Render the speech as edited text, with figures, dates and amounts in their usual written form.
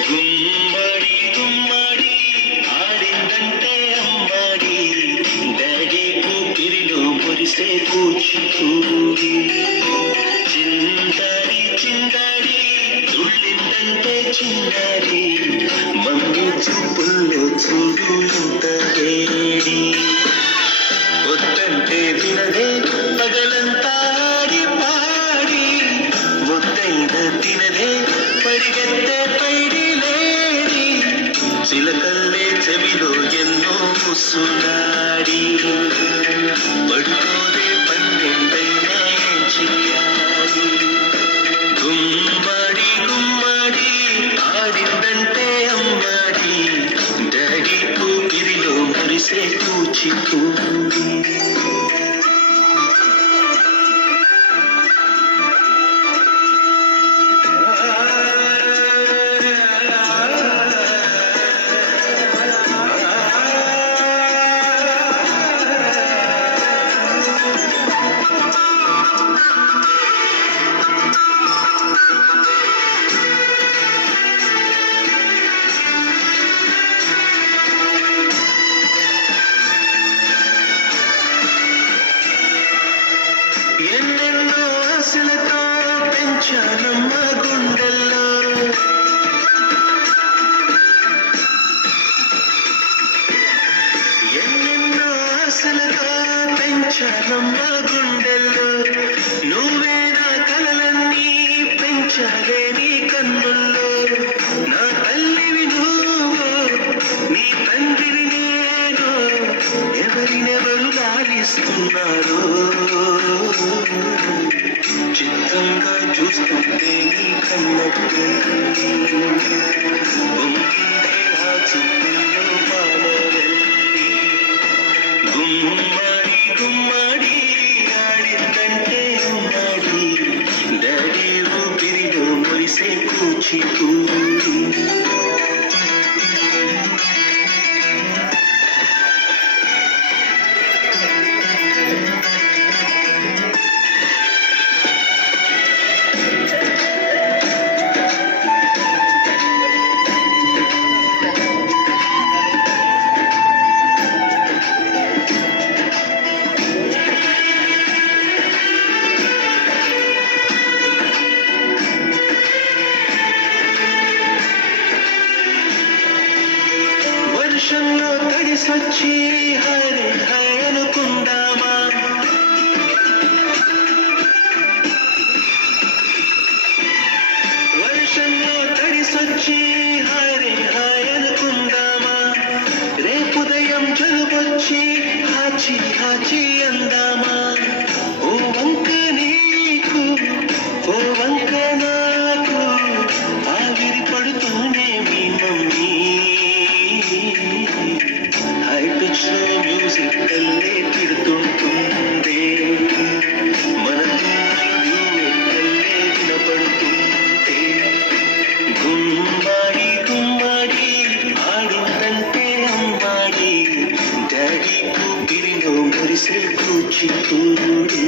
గుమ్మడి గుమ్మడి ఆడిందంటే అమ్మాడి daddy ఊపిరిలో మురిసే కూచిపూడి చిందాడి చిందాడి తుళ్ళిందంటే చిన్నారి మమ్మీ చూపుల్లో చూడు ఇంత వేడి వద్దంటే వినదే పగలంతా ఆడి పాడి ముద్దైన తినదే పరిగెత్తే పైడి లేడి చిలకల్లే చెవిలో ఎన్నో ముసులాడి పడుకోదే పన్నెండైనా ఏం చెయ్యాలి గుమ్మడి గుమ్మడి ఆడిందంటే అమ్మాడి డాడీ ఊపిరిలో మురిసే కూచిపూడి ఎన్నెన్నో ఆశలతో పెంచానమ్మ గుండెల్లో ఎన్నెన్నో ఆశలతో పెంచానమ్మ గుండెల్లో నువ్వే నా కలలన్నీ పెంచాలే నీ కన్నుల్లో నా తల్లివి నువ్వు నీ తండ్రిని నేను ఎవరినెవరు లాలిస్తున్నారు చిత్తంగా చూస్తుంటే నీ కన్నట్టు ఆ చూపుల్లో మానవల్లి గుమ్మడి గుమ్మడి ఆడిందంటే అమ్మాడి డాడీ ఊపిరిలో మురిసే కూచిపూడి వర్షంలో తడిసొచ్చి హరే హరే అనుకుందామా వర్షంలో తడిసొచ్చి హరే హరే అనుకుందామా రేపుదయం జలుబొచ్చి హాచి హాచి అందామా ఓ వంక నీకు ఓ వంక నాకు ఆవిరి పడుతూనే మీ మమ్మీ హై పిచ్ లో మ్యూజిక్ కల్లే తిడుతుంటుందే మన కల్లే వినపడుతుంటే గుమ్మడి గుమ్మడి ఆడిందంటే అమ్మాడి డాడీ ఊపిరిలో మురిసే కూచిపూడి